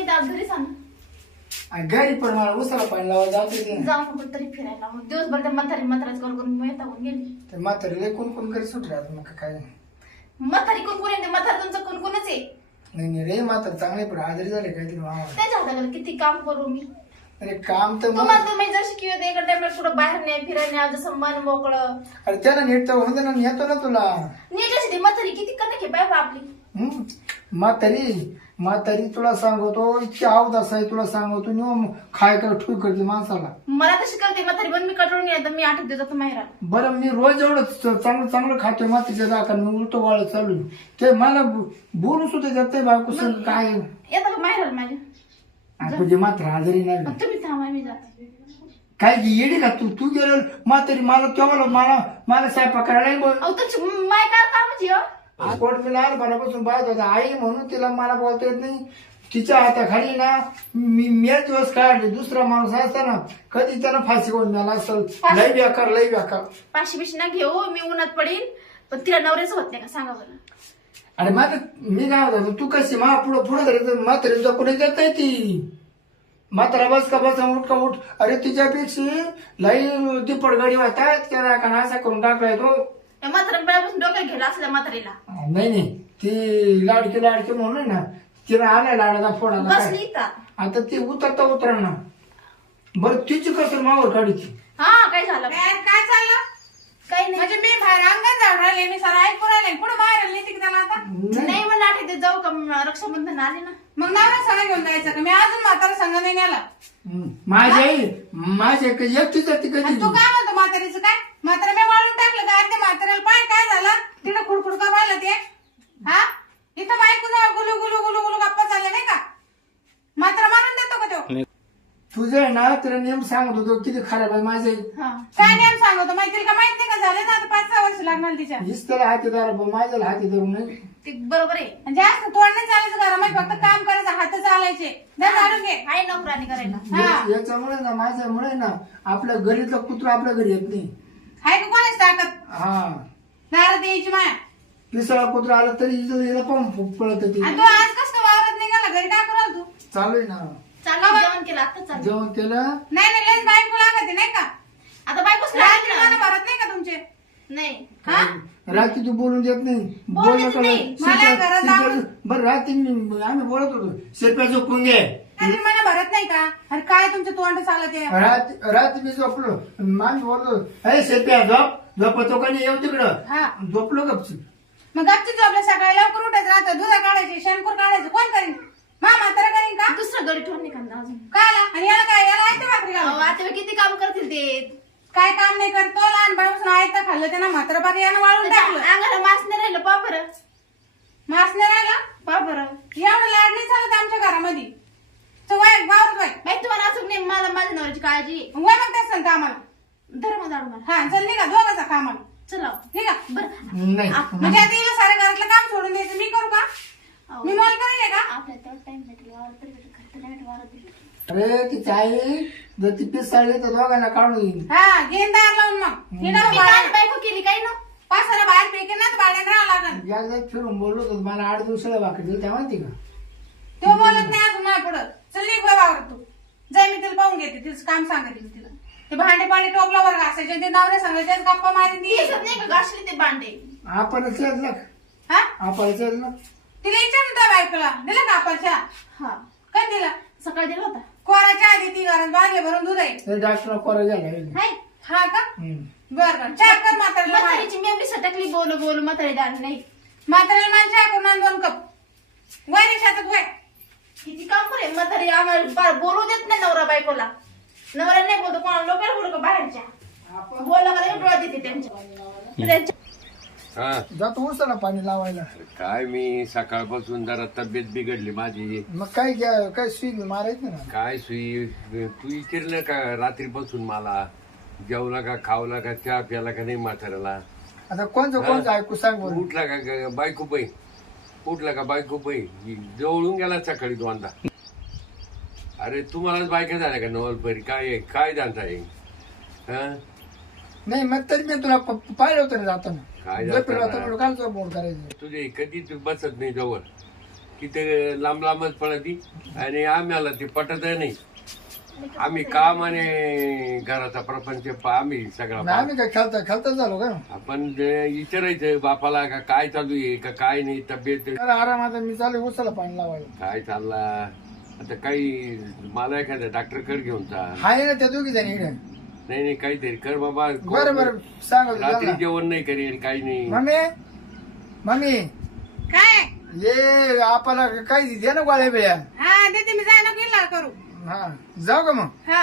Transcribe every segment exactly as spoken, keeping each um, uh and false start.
नाही दात घरी सांग घरी पण मला उसाला पाणी लावा जाते जाऊ नको तरी फिरायला मग दिवसभर त्या म्हातारी म्हाताराच करून करून येतावून गेली ते म्हातारी लय कोण कोण करी सुट राहत मग काय म्हातारी कोण कोण येते म्हातार तुमचं कोण कोणच आहे नाही नाही रे म्हातार चांगले पण आजारी झाले काहीतरी मामा त्याच्या हाताला किती काम करू मी अरे काम तर मग तुम्हाला तुम्ही जर शिकवत एका टाइमला कुठं बाहेर नाही फिरायला जसं मन मोकळं अरे त्याला नीट तर होते ना येतो ना तुला नीट अशी ती म्हातारी किती कणक आहे बाय आपली हम्म म्हातारी म्हातारी तुला सांगतो इतकी अवदास आहे तुला सांगतो निव खाय कर ठुई करते माणसाला मला तशी करते म्हातारी पण मी कटळून गेला तर मी आठवत देतो माहेराला बरं मी रोज एवढं चांगलं चांगलं खातोय मातीच्या दाखा मी उलट वाळ चालू ते मला बोलू सुद्धा जाते बायको संग काय येतं का माहेराला माझ्या तुझी मात्र आजारी नाही तुम्ही थांबा मी जाते काय की येडी का तू तू गेलो म्हातारी मला केव्हा मला मला स्वयंपाक करायला बोल अहो तुमची माय काय कामाची हो कोट मी लहानपणापासून पाहत होता आई म्हणून तिला मला बोलता येत नाही तिच्या हाताखाली ना मी मेच दिवस काढले दुसरा माणूस असताना कधी त्याला फाशी कोण मिळाला असेल लय बेकार लय बेकार पाचशे बिशी ना घेऊ मी उन्हात पडेल पण तिला नवऱ्याच होत नाही का सांगा बरं अरे माझं मी काय होतो तू कशी मा पुढं पुढं धरायचं म्हातारी तुझा पुढे जात नाही ती म्हातारा बस का बस उठ का उठ अरे तिच्यापेक्षा लई दिपड गाडी वाहतात त्याला का असा करून टाकलाय तो म्हातारा वेळापासून डोक्यात घ्यायला असल्या म्हातारीला नाही नाही ती लाडकी लाडकी म्हणून ना तिला आलाय लाडाचा फोडाला काय. बसली का आता ती उतरता उतरणार बरं तिची कसर मावर काढीची हा काय झालं काय काय चाललं काही नाही म्हणजे मी बाहेर अंगण जाऊन राहिले मी सर ऐकून राहिले कुठं बाहेर आले तिकडे त्याला आता नाही म्हणलं आठवते जाऊ का म- रक्षाबंधन आले ना मग नवरा संग घेऊन जायचं का मी अजून म्हातारा संघ नाही नेला हम्म. माझी आई माझी एक एकटीच ती आणि कधी तू काय म्हणतो म्हातारीचं काय म्हातारा मी वाळून टाकलं का त्या म्हाताऱ्याला पाय काय झालं तिकडे खुडखुड का राहिलं ते हा इथं बायको जाऊ गुलू गुलू गुलू गुलू गप्पा झाल्या नाही का म्हातारा मारून देतो का तो तुझं आहे ना तुला नेम सांगत होतो किती खराब आहे माझी आई हा काय नेम सांगतो माहिती का माहिती का झालं ना आता पाच सहा वर्ष लागणार तिच्या हीच त्याला हाती दार माझ्याला हाती धरून नाही ते बरोबर आहे म्हणजे जास्त तोंड नाही चालायचं घरा माहिती फक्त काम करायचं हात चालायचे दर झाडून घे आहे नोकरानी करायला हा. या- याच्यामुळे ना माझ्यामुळे ना आपल्या घरीतलं कुत्र आपल्या घरी येत नाही हाय का कोणाच ताकद हा दारात यायची माया पिसळा कुत्र आला तरी हिचं- हिला पाहून पळत ती आणि तू आज कसं काय वावरत निघाला घरी काय कराल तू चालू आहे ना चांगलं जेवण केलं आता चालू जेवण केलं नाही नाही लयच बायको लागते नाही का आता बायकोच रात्री लागली मला ना. भरत नाही का तुमचे नाही हा रात्री तू बोलून देत नाही बोलत बोललं नाही. का- मला शिरप्या- घरात शिरप्या- जाऊन- बरं रात्री मी आम्ही बोलत होतो शिरप्या झोपून घे रात्री मला भरत नाही का अरे काय तुमचं तोंड चालत आहे रात्री रात्री मी झोपलो आम्ही बोलतो अरे शिरप्या झोप झोपतो का नाही येऊ तिकडं हा झोपलो गपची मग गपची झोपल्या सकाळी लवकर उठायचं राहतं दुधा काढायचे शेणकूर काढायचं कोण करीन मा म्हातारा करीन का दुसरं गडी ठेवून नाही का अजून काय आला? आणि याला काय याला ऐकते भाकरी अहो, घालून. आता किती काम करतील ते काय काम नाही करतो लहानपणापासून ऐकता खाल्लं त्यांना म्हातारा बाकी यानं वाळून टाकलं अंगाला मास नाही राहिलं पा बरं मास नाही राहिला पा बरं एवढं लाड नाही चालत आमच्या घरामध्ये तो वय वावरत वय माहिती तुम्हाला अजून नाही मला माझ्या नवऱ्याची काळजी आहे. वय मग तेच सांगता आम्हाला धर्म जाडू मला हा चल निघा दोघाचा कामाला चला निघा बरं नाही म्हणजे आता हिला साऱ्या घरातलं काम सोडून द्यायचं मी करू का अहो, मी मॉल करेल का आपल्याला तेवढा टाइम भेटेल वावर तरी भेटेल खर्च नाही भेटेल वावर भेटेल अरे तिची आई जर ती पिसाळली तर दोघांना काढून येईल हा घेईन दार लावून मग हिला मी काय बायको केली काय ना पासाला बाहेर फेकेन ना तर भाड्यानं राहावं लागेल एकदा फिरून बोललो होतो मला आठ दिवसाला भाकरी दिली त्या माहिती का तो बोलत नाही अजून माझ्या पुढं चल निघ वय वावर तू जाय मी तिला पाहून घेते तिचं काम सांगते मी तिला ते भांडे पाणी टोपलावर घासायचे ते नवरे सांगायचे गप्पा मारी ती दिसत नाही का घासले ते भांडे आपण चल हा आपण चल ना तिला विचारून त्या बायकोला दिला का आपण चहा हा काय दिला सकाळी दिला होता कोराच्या आधी ती घरात बागे भरून दूध आहे ते डॉक्टर कोरा गेला हाय हा का हम्म. बर बर चहा कर म्हाताऱ्याला मार. म्हातारीची मेमरी सटकली बोलू बोलू म्हातारी दार नाही म्हाताऱ्याला मान चहा करून आण दोन कप वय रे शेतात वय किती काम करे म्हातारी आम्हाला बार- बोलू देत नाही नवरा बायकोला नवरा नाही बोलतो कोणाला लोकांना बोलतो का बाहेरच्या बोलला मला डोळा देते त्यांच्या त्यांच्या- हा जातो उसाला पाणी लावायला काय मी सकाळपासून जरा तब्येत बिघडली माझी मग काय घ्या काय सुई मारायचं ना काय सुई तू विचारलं का रात्रीपासून मला जेवला का खावला का चहा प्याला का नाही म्हाताऱ्याला आता कोणचं कोणचं ऐकू सांग बरं उठला का ग- बायको बाई उठला का बायको बाई जवळून गेला सकाळी दोनदा अरे तुम्हालाच बायका झाल्या का नवलपरी काय आहे? काय जाणता येईल हा नाही मग तरी मी तुला प- पाहिलं होतं ना जाताना काय जर तुला जाताना? आता कालचं बोल करायचं तुझे कधी तू बसत नाही जवळ की ते लांब लांबच पळती आणि आम्हाला ते पटत नाही. आम्ही काम आणि घराचा प्रपंच पा- आम्ही सगळा नाही, आम्ही काय खेळता खेळता झालो का आपण ते विचारायचं बापाला का काय चालू आहे का काय नाही तब्येत तर आरामात मी चालू उसाला पाणी लावायला. काय चालला आता काही मला एखाद्या डॉक्टरकडे घेऊन जा. हाय ना त्या दोघी जण इकडे. नाही नाही काहीतरी कर बाबा. बरं बरं सांगा रात्री जेवण नाही करेल काही नाही. मम्मी मम्मी काय ये आपल्याला काही दे ना गोळ्या बिळ्या. हा देते मी, जाय ना गेला करू. हा जाऊ का मग. हा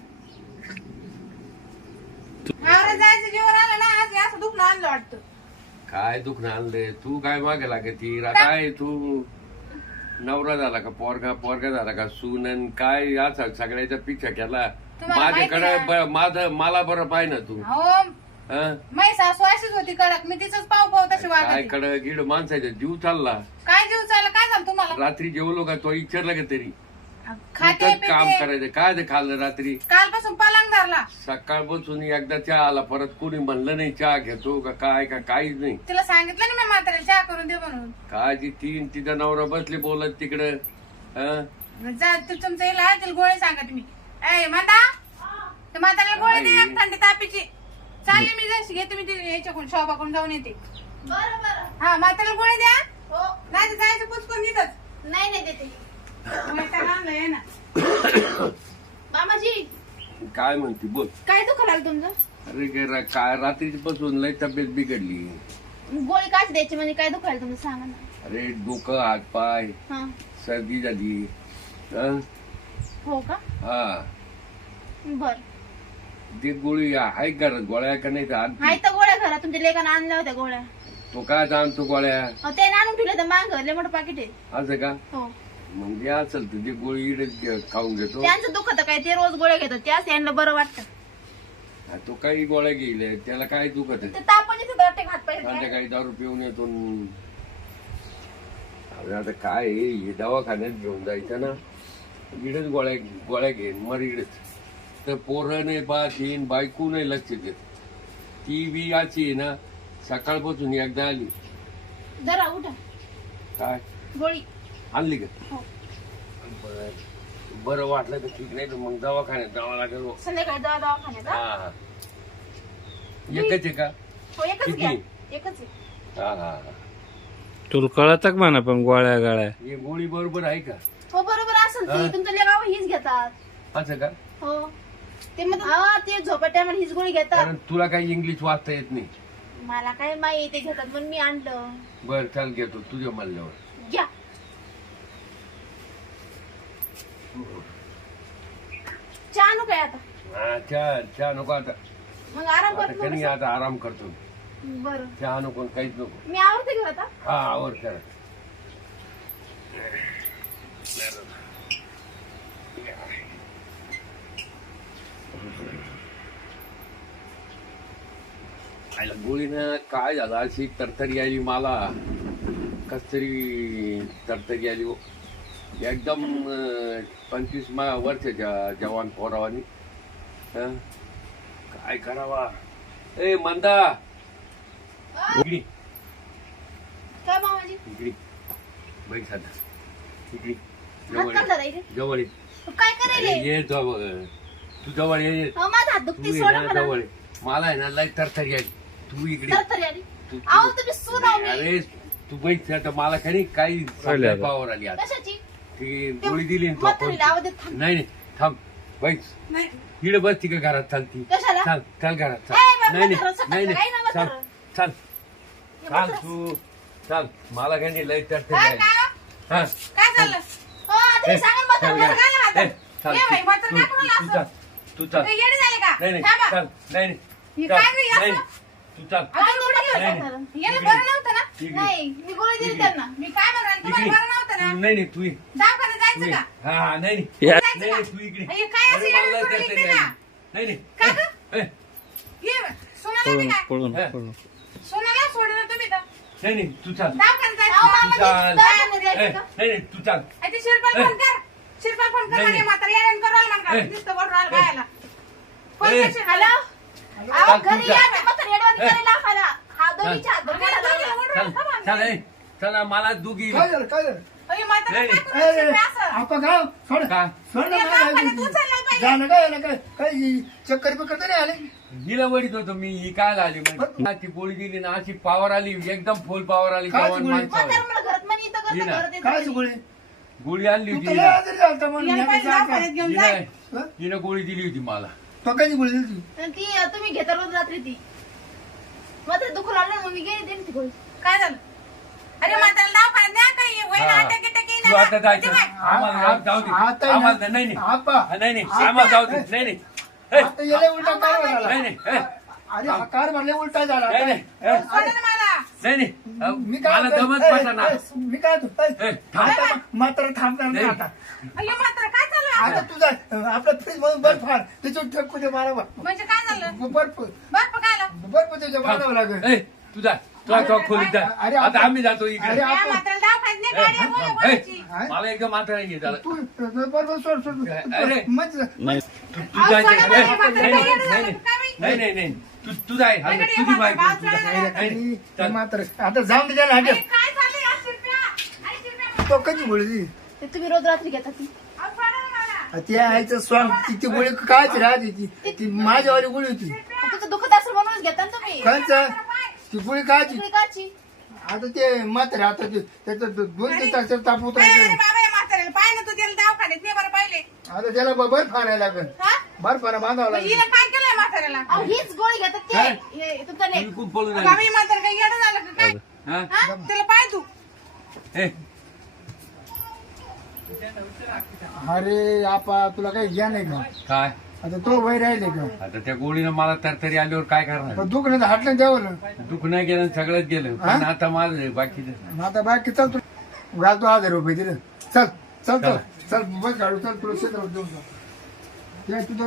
आवरा जायचं जेवण आलं ना, आज असं दुखणं आणलं वाटतं. काय दुखणं आणलंय तू काय मागे लागती रा- काय तू नवरा झाला का पोरगा पोरगा झाला का सून काय असा सगळ्याचा पिछा केला. तुम्हाला माझ्याकडे माहिती ब- माझं मला बरं पाय ना तू. हो हं? मै सासू अशीच होती कडक, मी तिचंच पाव पाव तशी काय वागत. कड गिड माणसाचा जीव चालला. काय जीव चालला, काय झालं तुम्हाला? रात्री जेवलो का तो विचारला का तरी खाते इथंच काम पिते करायचं काय ते खाल्लं रात्री. कालपासून पलंग धरला. सकाळ बसून एकदा चहा आला परत कोणी म्हणलं नाही चहा घेतो का काय का काहीच नाही. तिला सांगितलं ना मी म्हाताऱ्याला चहा करून दे म्हणून. काय ती तीन तिचा नवरा बसले बोलत तिकडं. हं? जा तू तुमचं इला तिला गोळी सांगत मी. ए म्हणता ते म्हाताऱ्याला गोळी दे एक थंडी तापीची. चालली मी जशी घेते मी ती याच्याकडून शोभाकडून जाऊन येते. बरं बरं हा म्हाताऱ्याला गोळी द्या. हो नाही तर जायचं पुचकून तिथंच. नाही नाही देते. वैताग आणलंय ना. मामाजी काय म्हणते बोल. काय दुखा लागलं तुमचं? अरे गे रा- काय रात्रीची पासून लय तब्येत बिघडली. गोळी काच द्यायची म्हणजे काय दुखायला तुम्ही सांगा ना. अरे डोकं हात पाय हा सर्दी झाली. हं? हो का हा बर. ते गोळी आहे घरात गोळ्या का नाही तर आण. हाय तर गोळ्या घरात तुमच्या लेकानं आणल्या होत्या गोळ्या. तो काय आणतो गोळ्या अहो, ते आणून ठेवले तर मांग लय मोठं पाकिट आहे. असं का हो म्हणजे असेल तर ते गोळी इकडेच घे- खाऊन घेतो. त्यांचं दुखत काय ते रोज गोळ्या घेतात त्याच यांना बरं वाटतं. हा, तो काही गोळ्या घेईल त्याला काय दुखत आहे. ते तापण येतं वाटते हात पाय. संध्याकाळी दारू पिऊन येतो न. अरे आता काय आहे, हे दवाखान्यात घेऊन जायचं ना इकडेच गोळ्या गोळ्या घेईन मर इकडेच. तर पोरं नाही पाहतीन बायको नाही लक्ष देत. ती बी याची आहे ना सकाळपासून एकदा आली. जरा उठा काय गोळी. आणली का हो बरं बरं वाटलं तर ठीक नाही तर मग दवाखान्यात जावं लागेल हो. संध्याकाळी दवा दवाखान्यात हा? हा एकच आहे का. हो एकच किती? घ्या एकच आहे. हा हा हा तुला कळत का म्हणा पण गोळ्या गाळ्या. हे गोळी बरोबर आहे का. हो बरोबर असेल ती तुमच्या लेगाव हीच घेतात. असं का हो ते मग हा ते झोपा टायमाला हीच गोळी घेतात. कारण तुला काही इंग्लिश वाचता येत नाही. मला काय माहिती ते घेतात म्हणून मी आणलं. बर चाल घेतो तुझ्या म्हणल्यावर. घ्या. चहा आणू काय आता? हा चहा चहा नको आता. मग आराम आता करतो कधी थोडंसं. आता आराम करतो. बरं चहा नको आणि काहीच नको. मी आवडते घेऊ आता. हा आवर करा. आयला गोळीनं काय झालं अशी तरतरी आली मला. कस तरी तरतरी आली हो. एकदम अं, पंचवीस मा वर्षाच्या जवान पोरावानी. हं? काय करावा. ए मंदा इकडे काय मामाजी इकडे बैठ आता. इकडे हात जवळ काढ ये. दादा इथे. जवळ ये. काय अरे करायले? ये जवळ तू जवळ ये ये. अहो, माझा हात तू दुखते ये सोडा ना मला. जवळ ये. मला आहे ना लय तरतरी आली. तू इकडे तर तरी आली. तू- अहो तुम्ही सुनाव मी. अरे तू बैठ आता मला काही काही कळलं आता. पावर आली आता. कशाची? ती गोळी दिली ना तू म्हातारीला आपण. आवाज देत थांब. नाही नाही थांब बैठ. नाही इकडे बस ती का घरात चालती. कशाला? चाल चाल घरात चाल. ए, बाबा, नाही म्हातारं, नाही सकाळचं नाही नाही काही ना चाल म्हातारं. चाल हे चाल म्हातारं. तू चाल मला काही नाही लय तरतरी काय आली. काय हा काय चाललं? हो, आता ए, मी सांगेन म्हातारं चाल बरं घरात. झालं आता. ए, चाल ये बाई, तू- म्हातारं तू- काय कोणाला तू असं? चाल तू चाल तुम्ही येडे झाले का? नाही नाही थांबा. चाल नाही नाही हे चाल. काय रे असं? नाही तू चाल आता मी कुठं गेलो नाही, म्हातारं? याला बरं नव्हतं ना? इकडे. नाही मी गोळी दिली इकडे. त्यांना. मी काय म्हणणार तुम्हाला इकडे. बरं नव्हतं ना? नाही नाही तू ये. दवाखान्यात तू जायचं ये. का? हा हा नाही नाही या. जायचं नाही का? नाही, तू इकडे हे काय असं अरे, येडं मला करून तरतरी इकडे आली. का? नाही नाही का ए, गं? ए, ये सोनाला पळून बी काय? पळून हा. पळून सोनाला सोडलं तुम्ही तर. नाही नाही तू चाल दवाखान्यात जायचं अहो, का? मामाजी, चाल. दवाखान्यात ए, जायचं का? नाही नाही तू चाल आई, ते शिरपाल फोन कर. शिरपाल फोन कर नाही, म्हणे नाही. म्हातारं येड्यानं करू राहिलं म्हणा. ए. नुसतं बोलून राहिलं बायाला. फोन ए. कर शिरपाल. हॅलो अहो चाल, घरी तू या जा. मी म्हातारं येडवाणी ए. करायला आम्हाला. हा दोन्हीच्या हात अगं, धरून दोघीला लागला. बोलून चल राहिलं का चल मामी? ए, चला मला दुगी काय झालं काय झालं. अहो, अरे म्हातारा नाही, काय नाही. करू ए, शकते असं? आपण काय सोड काय? सोड ना ते मला दवाखान्यात काय उचललं पाहिजे. झालं काय याला काय काय चक्कर बिक्कर तर नाही आले हिला वडीत होतो मी ही काय आली म्हणजे ती गोळी दिली ना अशी पावर आली एकदम फुल पावर आली काय जवान गोळी? माणसावर म्हातारा मला घरात म्हणे इथं ये करतं ना. घरात येतं काय म्हणे. गोळी गोळी आणली तू होती तुला हिला. आजारी झालता म्हणून याला मी पाहिजे आता दवाखान्यात घेऊन हिला जाय. हं? हिनं गोळी दिली होती मला तो काय गोळी दिली ती आणि ती अं, तुम्ही घेता रोज रात्री ती मात्र दुःख लागलं ना, मग मी गेली देईन ती गोळी. काय झालं अरे म्हातारा दवाखान्यात न्या काही वय हा. अटॅक गिटॅक येईल तू आता ना. जायचं ते काय? आम्हाला जाऊ दे आता आम्हाला नाही नाही आपा हा, नाही नाही आम्हाला जाऊ दे नाही नाही ए, आता याला उलटा कार झाला नाही नाही ए, अरे हा कार भरले उलटा झाला नाही नाही ए, सोडा ना मला. नाही नाही अ, मी काय मला म्हणतो? जमत ए, बसा ना ए, मी काय म्हणतो? ए, ए, थांब. आता मात्र थांबणार नाही नाही. आता अय्यो म्हातारा काय चालू आहे? आता तुझा आपला फ्रीज मधून बर्फ फार त्याच्यावर ठेकू दे मला म्हणजे काय झालं बर्फ बर्फ काय आलं? बर्फ त्याच्या मारावं लागेल ए, तुझा तुझा तो खोलीत जा अरे, आता आपण- आम्ही जातो इकडे अरे, या आपण- म्हातारा दवाखान्यात न्या, ए, गाडी आहे, बोलव ए, बोलायची. मला एकदम मात्र नाही झालं तू बरोबर सोड सोड अरे. मग नाही तू तू अहो, जायचं सोडा ए, मला, म्हातारा नाही काय नाही येडं नाही झालं, काय माहिती? नाही नाही नाही तू तू जाय हा, इकडे ये, तुझी म्हातारा, बायको बाजूला तुझा- ये. नाही, नाही, आणि चल. मात्र आता जाऊन दे त्याला अरे, हटव. काय झालंय या शिरप्या? अरे, शिरप्या, तो कधी बोलली ते तुम्ही रोज रात्री घेता ती अहो, सोडा ना मला. ती आईचं स्वांग ती गोळी कायच राहते ती ती माझ्यावाली गोळी होती तुमचं दुखत असेल म्हणूनच घेता ना तुम्ही कायच ती गोळी कायची दुखली काची आता ते मात्र आता ते त्याचं दो- दोन तीन तास ताप अरे, अरे, उतरायचं बाबा, या म्हाताऱ्याला पाय ना तू त्याला दवाखान्यात ने बरं पाहिले. आता त्याला बर्फ फाडायला लागेल हा? बर्फ फाडा बांधावं मग लागेल हिनं काय केलंय म्हाताऱ्याला? अहो हीच गोळी घेतात ते काय? हे तुमचं नाही बिलकुल पळून बाबा, आली ही म्हातारं काही येडं झालं का काय? हा? हा? त्याला पाय तू. ए, अरे आपा तुला काही घ्या नाही का काय आता तो वय राहिले का आता त्या गोळीनं मला तरतरी आल्यावर काय करणार पण दुखणं तर हटलं द्यावं दुःख नाही गेलं सगळंच गेलं पण आता माझं बाकीचं आता बाकी चल तू घालतो हजार रुपये दिले चल चल चल चल बस गाडू चल तुला शेतात देऊन जा. या तुझं